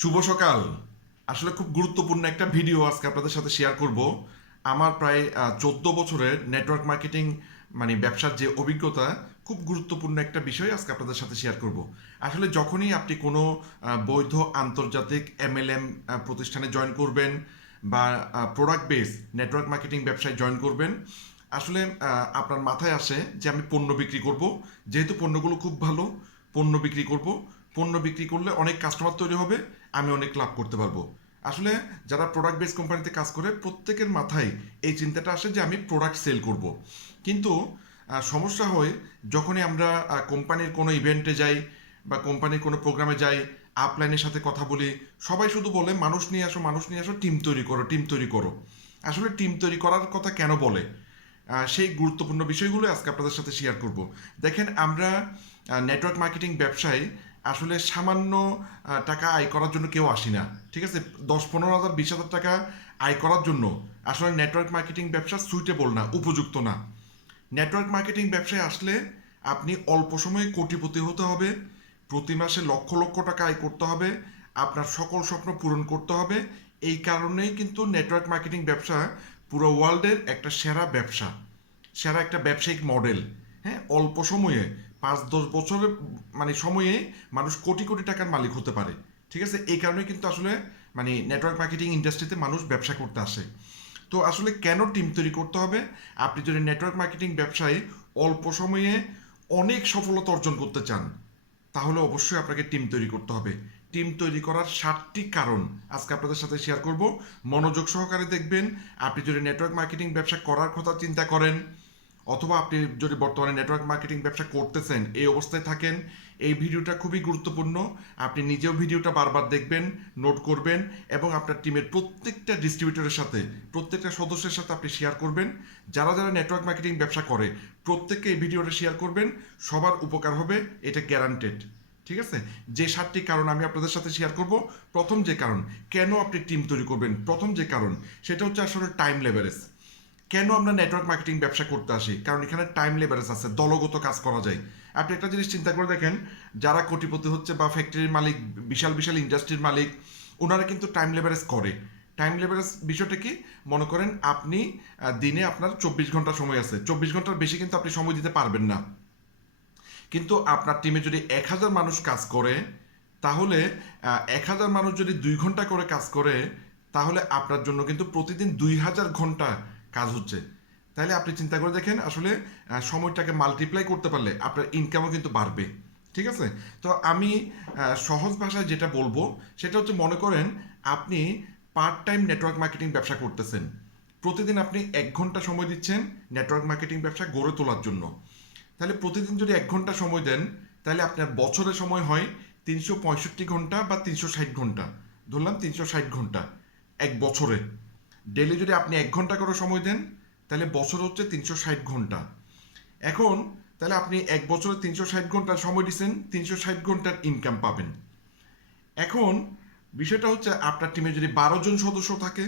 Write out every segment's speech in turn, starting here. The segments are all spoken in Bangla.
শুভ সকাল। আসলে খুব গুরুত্বপূর্ণ একটা ভিডিও আজকে আপনাদের সাথে শেয়ার করব। আমার প্রায় চোদ্দ বছরের নেটওয়ার্ক মার্কেটিং মানে ব্যবসার যে অভিজ্ঞতা, খুব গুরুত্বপূর্ণ একটা বিষয় আজকে আপনাদের সাথে শেয়ার করব। আসলে যখনই আপনি কোনো বৈধ আন্তর্জাতিক এমএলএম প্রতিষ্ঠানে জয়েন করবেন বা প্রোডাক্ট বেস নেটওয়ার্ক মার্কেটিং ব্যবসায় জয়েন করবেন, আসলে আপনার মাথায় আসে যে আমি পণ্য বিক্রি করব। যেহেতু পণ্যগুলো খুব ভালো, পণ্য বিক্রি করব। পণ্য বিক্রি করলে অনেক কাস্টমার তৈরি হবে, আমি অনেক লাভ করতে পারব। আসলে যারা প্রোডাক্ট বেস কোম্পানিতে কাজ করে, প্রত্যেকের মাথায় এই চিন্তাটা আসে যে আমি প্রোডাক্ট সেল করব। কিন্তু সমস্যা হয় যখনই আমরা কোম্পানির কোনো ইভেন্টে যাই বা কোম্পানির কোনো প্রোগ্রামে যাই আপলাইনের সাথে কথা বলি, সবাই শুধু বলে, মানুষ নিয়ে আসো, মানুষ নিয়ে আসো টিম তৈরি করো টিম তৈরি করো। আসলে টিম তৈরি করার কথা কেন বলে? সেই গুরুত্বপূর্ণ বিষয়গুলো আজকে আপনাদের সাথে শেয়ার করব। দেখেন, আমরা নেটওয়ার্ক মার্কেটিং ব্যবসায় আসলে সামান্য টাকা আয় করার জন্য কেউ আসি না। ঠিক আছে? দশ, পনেরো হাজার, বিশ হাজার টাকা আয় করার জন্য। আসলে নেটওয়ার্ক মার্কেটিং ব্যবসা সুইটেবল না, উপযুক্ত না। নেটওয়ার্ক মার্কেটিং ব্যবসায় আসলে আপনি অল্প সময়ে কোটিপতি হতে হবে। প্রতি মাসে লক্ষ লক্ষ টাকা আয় করতে হবে। আপনার সকল স্বপ্ন পূরণ করতে হবে। এই কারণেই কিন্তু নেটওয়ার্ক মার্কেটিং ব্যবসা পুরো ওয়ার্ল্ডের একটা সেরা ব্যবসা। সেরা একটা ব্যবসায়িক মডেল হ্যাঁ? অল্প সময়ে পাঁচ, দশ বছরের মানে সময়ে মানুষ কোটি কোটি টাকার মালিক হতে পারে। ঠিক আছে? এই কারণে কিন্তু আসলে মানে নেটওয়ার্ক মার্কেটিং ইন্ডাস্ট্রিতে মানুষ ব্যবসা করতে আসে। তো আসলে কেন টিম তৈরি করতে হবে? আপনি যদি নেটওয়ার্ক মার্কেটিং ব্যবসায় অল্প সময়ে অনেক সফলতা অর্জন করতে চান, তাহলে অবশ্যই আপনাকে টিম তৈরি করতে হবে। টিম তৈরি করার সাতটি কারণ আজকে আপনাদের সাথে শেয়ার করব। মনোযোগ সহকারে দেখবেন। আপনি যদি নেটওয়ার্ক মার্কেটিং ব্যবসা করার কথা চিন্তা করেন অথবা আপনি যদি বর্তমানে নেটওয়ার্ক মার্কেটিং ব্যবসা করতেছেন, এই অবস্থায় থাকেন, এই ভিডিওটা খুবই গুরুত্বপূর্ণ। আপনি নিজেও ভিডিওটা বারবার দেখবেন নোট করবেন এবং আপনার টিমের প্রত্যেকটা ডিস্ট্রিবিউটরের সাথে, প্রত্যেকটা সদস্যের সাথে আপনি শেয়ার করবেন। যারা যারা নেটওয়ার্ক মার্কেটিং ব্যবসা করে, প্রত্যেককে এই ভিডিওটা শেয়ার করবেন। সবার উপকার হবে, এটা গ্যারান্টেড ঠিক আছে? যে সাতটি কারণ আমি আপনাদের সাথে শেয়ার করব। প্রথম যে কারণ, কেন আপনি টিম তৈরি করবেন? প্রথম যে কারণ, সেটা হচ্ছে আসলে টাইম লেভারেজ কেন আমরা নেটওয়ার্ক মার্কেটিং ব্যবসা করতে আসি? কারণ এখানে টাইম লেবারেজ আছে, দলগত কাজ করা যায়। আপনি একটা জিনিস চিন্তা করে দেখেন, যারা কোটিপতি হচ্ছে বা ফ্যাক্টরির মালিক, বিশাল বিশাল ইন্ডাস্ট্রির মালিক, ওনারা কিন্তু টাইম লেবারেজ করে। টাইম লেবারেজ বিষয়টা কি? মনে করেন আপনি দিনে আপনার চব্বিশ ঘণ্টা সময় আছে। চব্বিশ ঘণ্টার বেশি কিন্তু আপনি সময় দিতে পারবেন না। কিন্তু আপনার টিমে যদি এক হাজার মানুষ কাজ করে, তাহলে এক হাজার মানুষ যদি দুই ঘণ্টা করে কাজ করে, তাহলে আপনার জন্য কিন্তু প্রতিদিন দুই হাজার ঘণ্টা কাজ হচ্ছে। তাহলে আপনি চিন্তা করে দেখেন, আসলে সময়টাকে মাল্টিপ্লাই করতে পারলে আপনার ইনকামও কিন্তু বাড়বে। ঠিক আছে? তো আমি সহজ ভাষায় যেটা বলব, সেটা হচ্ছে মনে করেন, আপনি পার্ট টাইম নেটওয়ার্ক মার্কেটিং ব্যবসা করতেছেন। প্রতিদিন আপনি এক ঘণ্টা সময় দিচ্ছেন নেটওয়ার্ক মার্কেটিং ব্যবসা গড়ে তোলার জন্য। তাহলে প্রতিদিন যদি এক ঘণ্টা সময় দেন, তাহলে আপনার বছরে সময় হয় তিনশো পঁয়ষট্টি ঘণ্টা বা তিনশো ষাট ঘণ্টা। ধরলাম তিনশো ষাট ঘণ্টা এক বছরে। ডেলি যদি আপনি এক ঘণ্টা করে সময় দেন, তাহলে বছর হচ্ছে তিনশো ষাট ঘণ্টা। এখন তাহলে আপনি এক বছরে তিনশো ষাট ঘণ্টা সময় দিচ্ছেন তিনশো ষাট ঘণ্টার ইনকাম পাবেন। এখন বিষয়টা হচ্ছে আপনার টিমে যদি বারো জন সদস্য থাকে,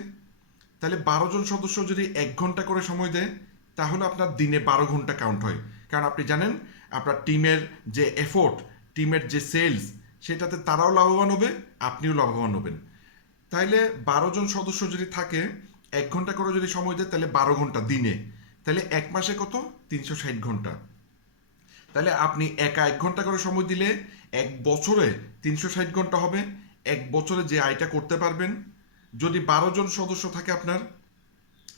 তাহলে বারো জন সদস্য যদি এক ঘণ্টা করে সময় দেয়, তাহলে আপনার দিনে বারো ঘণ্টা কাউন্ট হয়। কারণ আপনি জানেন, আপনার টিমের যে এফোর্ট টিমের যে সেলস সেটাতে তারাও লাভবান হবে, আপনিও লাভবান হবেন। তাইলে বারো জন সদস্য যদি থাকে, এক ঘণ্টা করে যদি সময় দেয় তাহলে বারো ঘণ্টা দিনে। তাহলে এক মাসে কত? তিনশো ষাট ঘণ্টা। তাহলে আপনি একা এক ঘণ্টা করে সময় দিলে এক বছরে তিনশো ষাট ঘণ্টা হবে। এক বছরে যে আয়টা করতে পারবেন, যদি বারো জন সদস্য থাকে আপনার,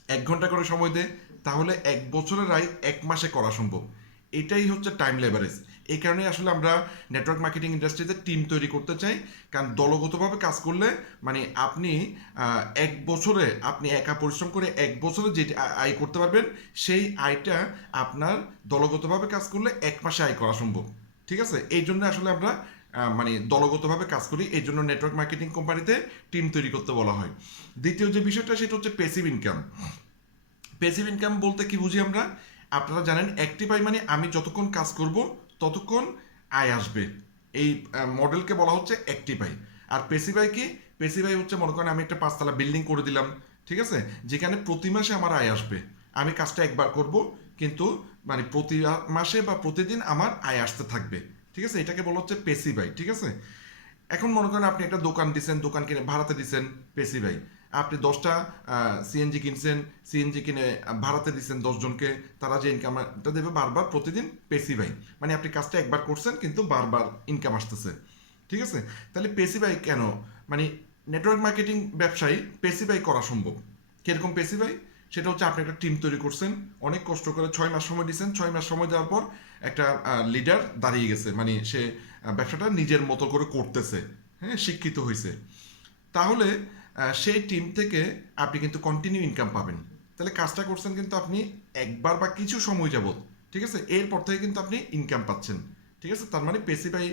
এক ঘণ্টা করে সময় দেয়, তাহলে এক বছরের আয় এক মাসে করা সম্ভব। এটাই হচ্ছে টাইম লেভারেজ এই কারণে আসলে আমরা নেটওয়ার্ক মার্কেটিং ইন্ডাস্ট্রিতে টিম তৈরি করতে চাই। কারণ দলগতভাবে কাজ করলে মানে আপনি এক বছরে, আপনি একা পরিশ্রম করে এক বছরে যে আয় করতে পারবেন, সেই আয়টা আপনার দলগতভাবে কাজ করলে এক মাসে আয় করা সম্ভব। ঠিক আছে? এই জন্য আসলে আমরা মানে দলগতভাবে কাজ করি। এই জন্য নেটওয়ার্ক মার্কেটিং কোম্পানিতে টিম তৈরি করতে বলা হয়। দ্বিতীয় যে বিষয়টা, সেটা হচ্ছে পেসিভ ইনকাম পেসিভ ইনকাম বলতে কি বুঝি আমরা? আপনারা জানেন অ্যাক্টিভ মানে আমি যতক্ষণ কাজ করব ততক্ষণ আয় আসবে। এই মডেলকে বলা হচ্ছে অ্যাক্টিভ আর পেসিভাই কি? পেসিভাই হচ্ছে, মনে করেন, আমি একটা পাঁচতলা বিল্ডিং করে দিলাম, ঠিক আছে? যেখানে প্রতি মাসে আমার আয় আসবে। আমি কাজটা একবার করব, কিন্তু মানে প্রতি মাসে বা প্রতিদিন আমার আয় আসতে থাকবে, ঠিক আছে? এটাকে বলা হচ্ছে পেসিভাই ঠিক আছে? এখন মনে করেন, আপনি একটা দোকান দিচ্ছেন দোকান কিনে ভাড়াতে দিচ্ছেন পেসি ভাই আপনি দশটা সিএনজি কিনছেন সিএনজি কিনে ভাড়াতে দিচ্ছেন দশজনকে, তারা যে ইনকামটা দেবে বারবার প্রতিদিন পেসি ভাই মানে আপনি কাজটা একবার করছেন, কিন্তু বারবার ইনকাম আসতেছে। ঠিক আছে? তাহলে পেসিফাই কেন? মানে নেটওয়ার্ক মার্কেটিং ব্যবসায়ী পেসিফাই করা সম্ভব। কীরকম পেসিফাই সেটা হচ্ছে আপনি একটা টিম তৈরি করছেন, অনেক কষ্ট করে ছয় মাস সময় দিয়েছেন ছয় মাস সময় দেওয়ার পর একটা লিডার দাঁড়িয়ে গেছে। মানে সে ব্যবসাটা নিজের মতো করে করতেছে। হ্যাঁ শিক্ষিত হয়েছে তাহলে সেই টিম থেকে আপনি কিন্তু কন্টিনিউ ইনকাম পাবেন। তাহলে কাজটা করছেন কিন্তু আপনি একবার বা কিছু সময় যাবত ঠিক আছে? এরপর থেকে কিন্তু আপনি ইনকাম পাচ্ছেন, ঠিক আছে? তার মানে পেসিফাই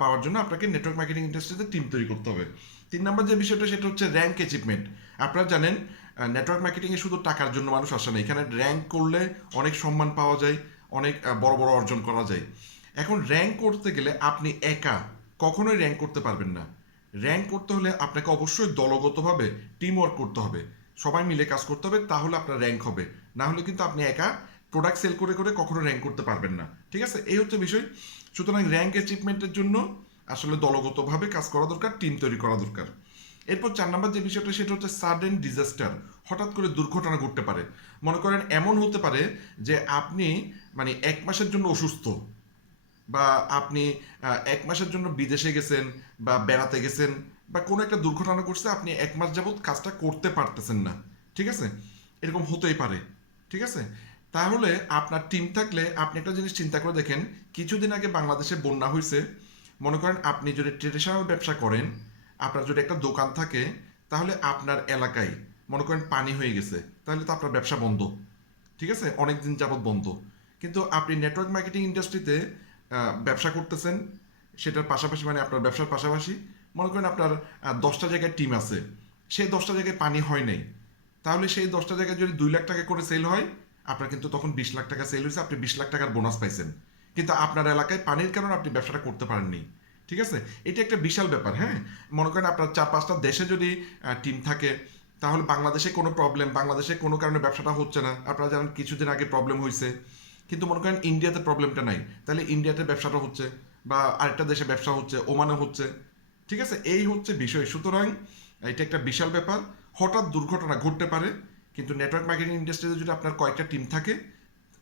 পাওয়ার জন্য আপনাকে নেটওয়ার্ক মার্কেটিং ইন্ডাস্ট্রিতে টিম তৈরি করতে হবে। তিন নম্বর যে বিষয়টা, সেটা হচ্ছে র্যাঙ্ক অ্যাচিভমেন্ট আপনারা জানেন নেটওয়ার্ক মার্কেটিংয়ে শুধু টাকার জন্য মানুষ আসে না। এখানে র্যাঙ্ক করলে অনেক সম্মান পাওয়া যায়, অনেক বড় বড় অর্জন করা যায়। এখন র্যাঙ্ক করতে গেলে আপনি একা কখনোই র্যাঙ্ক করতে পারবেন না। র্যাঙ্ক করতে হলে আপনাকে অবশ্যই দলগতভাবে টিম ওয়ার্ক করতে হবে। সবাই মিলে কাজ করতে হবে, তাহলে আপনার র্যাঙ্ক হবে। না হলে কিন্তু আপনি একা প্রোডাক্ট সেল করে করে কখনো র্যাঙ্ক করতে পারবেন না। ঠিক আছে? এই হচ্ছে বিষয়। সুতরাং র্যাঙ্ক অ্যাচিভমেন্টের জন্য আসলে দলগতভাবে কাজ করা দরকার টিম তৈরি করা দরকার। এরপর চার নম্বর যে বিষয়টা, সেটা হচ্ছে সাডেন ডিজাস্টার হঠাৎ করে দুর্ঘটনা ঘটতে পারে। মনে করেন এমন হতে পারে যে আপনি মানে এক মাসের জন্য অসুস্থ। বা আপনি এক মাসের জন্য বিদেশে গেছেন বা বেড়াতে গেছেন বা কোনো একটা দুর্ঘটনা ঘটছে, আপনি এক মাস যাবৎ কাজটা করতে পারতেছেন না। ঠিক আছে? এরকম হতেই পারে। ঠিক আছে? তাহলে আপনার টিম থাকলে আপনি একটা জিনিস চিন্তা করে দেখেন, কিছুদিন আগে বাংলাদেশে বন্যা হয়েছে মনে করেন আপনি যদি ট্রেডিশনাল ব্যবসা করেন, আপনার যদি একটা দোকান থাকে, তাহলে আপনার এলাকায় মনে করেন পানি হয়ে গেছে, তাহলে তো আপনার ব্যবসা বন্ধ। ঠিক আছে? অনেক দিন যাবৎ বন্ধ। কিন্তু আপনি নেটওয়ার্ক মার্কেটিং ইন্ডাস্ট্রিতে ব্যবসা করতেছেন, সেটার পাশাপাশি মানে আপনার ব্যবসার পাশাপাশি, মনে করেন আপনার দশটা জায়গায় টিম আছে, সেই দশটা জায়গায় পানি হয় নাই। তাহলে সেই দশটা জায়গায় যদি দুই লাখ টাকা করে সেল হয়, আপনার কিন্তু তখন বিশ লাখ টাকা সেল হয়েছে, আপনি বিশ লাখ টাকার বোনাস পাইছেন। কিন্তু আপনার এলাকায় পানির কারণে আপনি ব্যবসাটা করতে পারেননি। ঠিক আছে? এটা একটা বিশাল ব্যাপার হ্যাঁ? মনে করেন আপনার চার পাঁচটা দেশে যদি টিম থাকে, তাহলে বাংলাদেশে কোনো প্রবলেম বাংলাদেশে কোনো কারণে ব্যবসাটা হচ্ছে না। আপনারা জানেন, কিছুদিন আগে প্রবলেম হয়েছে কিন্তু মনে করেন ইন্ডিয়াতে প্রবলেমটা নাই। তাহলে ইন্ডিয়াতে ব্যবসাটা হচ্ছে বা আরেকটা দেশে ব্যবসা হচ্ছে ওমানে হচ্ছে। ঠিক আছে? এই হচ্ছে বিষয়। সুতরাং এটা একটা বিশাল ব্যাপার। হঠাৎ দুর্ঘটনা ঘটতে পারে, কিন্তু নেটওয়ার্ক মার্কেটিং ইন্ডাস্ট্রিতে যদি আপনার কয়েকটা টিম থাকে,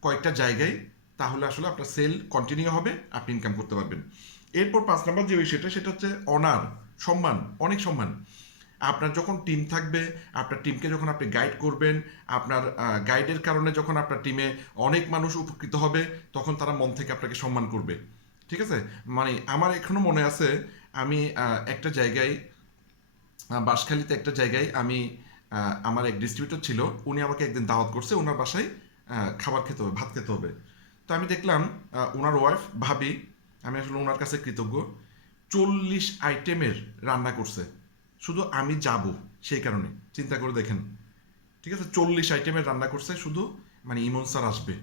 কয়েকটা জায়গায়, তাহলে আসলে আপনার সেল কন্টিনিউ হবে, আপনি ইনকাম করতে পারবেন। এরপর পাঁচ নম্বর যে বিষয়টা, সেটা হচ্ছে অনার সম্মান, অনেক সম্মান। আপনার যখন টিম থাকবে, আপনার টিমকে যখন আপনি গাইড করবেন, আপনার গাইডের কারণে যখন আপনার টিমে অনেক মানুষ উপকৃত হবে, তখন তারা মন থেকে আপনাকে সম্মান করবে। ঠিক আছে? মানে আমার এখনও মনে আছে, আমি একটা জায়গায় বাঁশখালীতে একটা জায়গায় আমি আমার এক ডিস্ট্রিবিউটর ছিল, উনি আমাকে একদিন দাওয়াত করছে ওনার বাসায় খাবার খেতে হবে, ভাত খেতে হবে। তো আমি দেখলাম ওনার ওয়াইফ ভাবি, আমি আসলে ওনার কাছে কৃতজ্ঞ, চল্লিশ আইটেমের রান্না করছে। শুধু আমি যাব সেই কারণে, চিন্তা করে দেখেন। ঠিক আছে, চল্লিশ আইটেমের রান্না করছে, শুধু মানে ইমন স্যার আসবে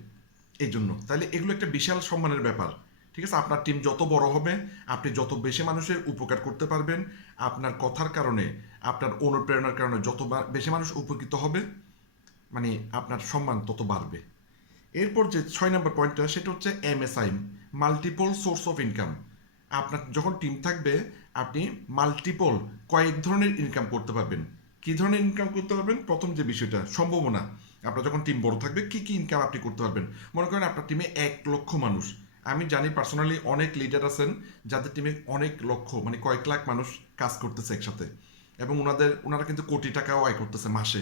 এই জন্য। তাহলে এগুলো একটা বিশাল সম্মানের ব্যাপার। ঠিক আছে, আপনার টিম যত বড় হবে, আপনি যত বেশি মানুষের উপকার করতে পারবেন, আপনার কথার কারণে, আপনার অনুপ্রেরণার কারণে যত বেশি মানুষ উপকৃত হবে মানে আপনার সম্মান তত বাড়বে। এরপর যে ছয় নম্বর পয়েন্টটা সেটা হচ্ছে M S MSI multiple source of income আপনার যখন টিম থাকবে আপনি মাল্টিপল কয়েক ধরনের ইনকাম করতে পারবেন। কি ধরনের ইনকাম করতে পারবেন? প্রথম যে বিষয়টা, সম্ভাবনা। আপনার যখন টিম বড় থাকবে, কি কি ইনকাম আপনি করতে পারবেন? মনে করেন আপনার টিমে এক লক্ষ মানুষ। আমি জানি পার্সোনালি অনেক লিডার আছেন, যাদের টিমে অনেক লক্ষ মানে কয়েক লাখ মানুষ কাজ করতেছে একসাথে। এবং ওনাদের ওনারা কিন্তু কোটি টাকাও আয় করতেছে মাসে।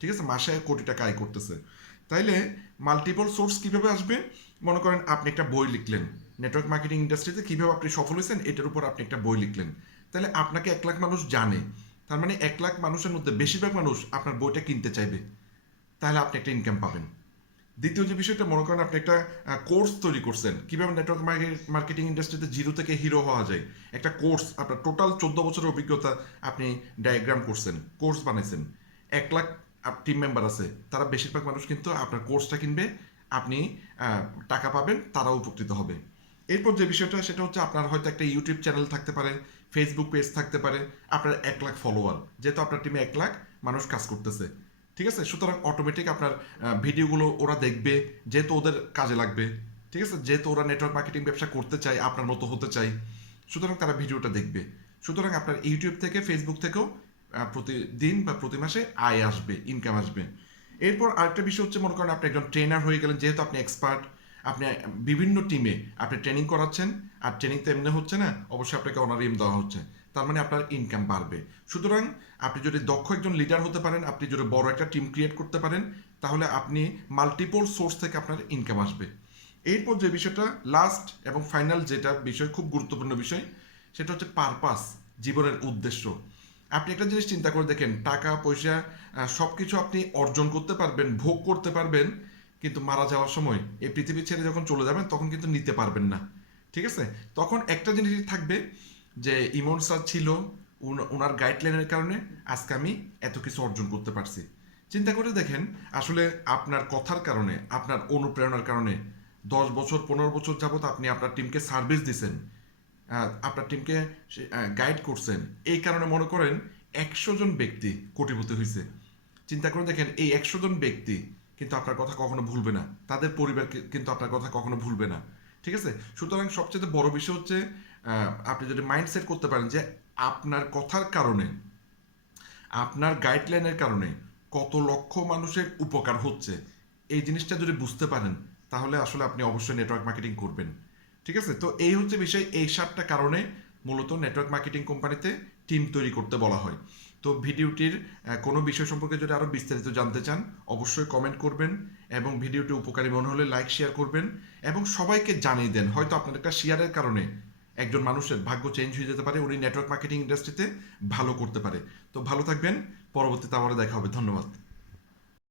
ঠিক আছে? মাসে কোটি টাকা আয় করতেছে। তাইলে মাল্টিপল সোর্স কীভাবে আসবে? মনে করেন আপনি একটা বই লিখলেন। নেটওয়ার্ক মার্কেটিং ইন্ডাস্ট্রিতে কীভাবে আপনি সফল হয়েছেন, এটার উপর আপনি একটা বই লিখলেন। তাহলে আপনাকে এক লাখ মানুষ জানে। তার মানে এক লাখ মানুষের মধ্যে বেশিরভাগ মানুষ আপনার বইটা কিনতে চাইবে। তাহলে আপনি একটা ইনকাম পাবেন। দ্বিতীয় যে বিষয়টা, মনে করেন আপনি একটা কোর্স তৈরি করছেন। কীভাবে নেটওয়ার্ক মার্কেটিং ইন্ডাস্ট্রিতে জিরো থেকে হিরো হওয়া যায়? একটা কোর্স আপনার টোটাল চোদ্দ বছরের অভিজ্ঞতা আপনি ডায়াগ্রাম করছেন কোর্স বানাইছেন। এক লাখ টিম মেম্বার আছে। তারা বেশিরভাগ মানুষ কিন্তু আপনার কোর্সটা কিনবে, আপনি টাকা পাবেন, তারাও উপকৃত হবে। এরপর যে বিষয়টা, সেটা হচ্ছে আপনার হয়তো একটা ইউটিউব চ্যানেল থাকতে পারে ফেসবুক পেজ থাকতে পারে, আপনার এক লাখ ফলোয়ার যেহেতু আপনার টিমে এক লাখ মানুষ কাজ করতেছে। ঠিক আছে? সুতরাং অটোমেটিক আপনার ভিডিওগুলো ওরা দেখবে, যেহেতু ওদের কাজে লাগবে। ঠিক আছে? যেহেতু ওরা নেটওয়ার্ক মার্কেটিং ব্যবসা করতে চায়, আপনার মতো হতে চায়, সুতরাং তারা ভিডিওটা দেখবে। সুতরাং আপনার ইউটিউব থেকে ফেসবুক থেকেও প্রতিদিন বা প্রতি মাসে আয় আসবে ইনকাম আসবে। এরপর আরেকটা বিষয় হচ্ছে, মনে করেন আপনি একজন ট্রেনার হয়ে গেলেন, যেহেতু আপনি এক্সপার্ট আপনি, বিভিন্ন টিমে আপনি ট্রেনিং করাচ্ছেন, আর ট্রেনিং তো এমনি হচ্ছে না, অবশ্যই আপনাকে অনারিয়াম দেওয়া হচ্ছে। তার মানে আপনার ইনকাম বাড়বে। সুতরাং আপনি যদি দক্ষ একজন লিডার হতে পারেন, আপনি যদি বড় একটা টিম ক্রিয়েট করতে পারেন, তাহলে আপনি মাল্টিপল সোর্স থেকে আপনার ইনকাম আসবে। এরপর যে বিষয়টা লাস্ট এবং ফাইনাল যেটা বিষয়, খুব গুরুত্বপূর্ণ বিষয়, সেটা হচ্ছে পারপাস জীবনের উদ্দেশ্য। আপনি একটা জিনিস চিন্তা করে দেখেন, টাকা, পয়সা সব কিছু আপনি অর্জন করতে পারবেন, ভোগ করতে পারবেন কিন্তু মারা যাওয়ার সময় এই পৃথিবী ছেড়ে যখন চলে যাবেন, তখন কিন্তু নিতে পারবেন না। ঠিক আছে? তখন একটা জিনিসই থাকবে যে ইমন স্যার ছিল ওনার গাইডলাইনের কারণে আজকে আমি এত কিছু অর্জন করতে পারছি। চিন্তা করে দেখেন, আসলে আপনার কথার কারণে, আপনার অনুপ্রেরণার কারণে দশ বছর, পনেরো বছর যাবত আপনি আপনার টিমকে সার্ভিস দিছেন আপনার টিমকে গাইড করছেন। এই কারণে মনে করেন একশো জন ব্যক্তি কোটিপতি হয়েছে চিন্তা করে দেখেন, এই একশো জন ব্যক্তি কিন্তু আপনার কথা কখনো ভুলবে না। তাদের পরিবার কিন্তু আপনার কথা কখনো ভুলবে না। ঠিক আছে? সুতরাং সবচেয়ে বড় বিষয় হচ্ছে আপনি যদি মাইন্ডসেট করতে পারেন যে আপনার কথার কারণে, আপনার গাইডলাইনের কারণে কত লক্ষ মানুষের উপকার হচ্ছে, এই জিনিসটা যদি বুঝতে পারেন, তাহলে আসলে আপনি অবশ্যই নেটওয়ার্ক মার্কেটিং করবেন। ঠিক আছে? তো এই হচ্ছে বিষয়, এই সাতটা কারণে মূলত নেটওয়ার্ক মার্কেটিং কোম্পানিতে টিম তৈরি করতে বলা হয়। তো ভিডিওটির কোনো বিষয় সম্পর্কে যদি আরও বিস্তারিত জানতে চান, অবশ্যই কমেন্ট করবেন এবং ভিডিওটি উপকারী মনে হলে লাইক শেয়ার করবেন এবং সবাইকে জানিয়ে দেন। হয়তো আপনার একটা শেয়ারের কারণে একজন মানুষের ভাগ্য চেঞ্জ হয়ে যেতে পারে, উনি নেটওয়ার্ক মার্কেটিং ইন্ডাস্ট্রিতে ভালো করতে পারে। তো ভালো থাকবেন, পরবর্তীতে আবারও দেখা হবে। ধন্যবাদ।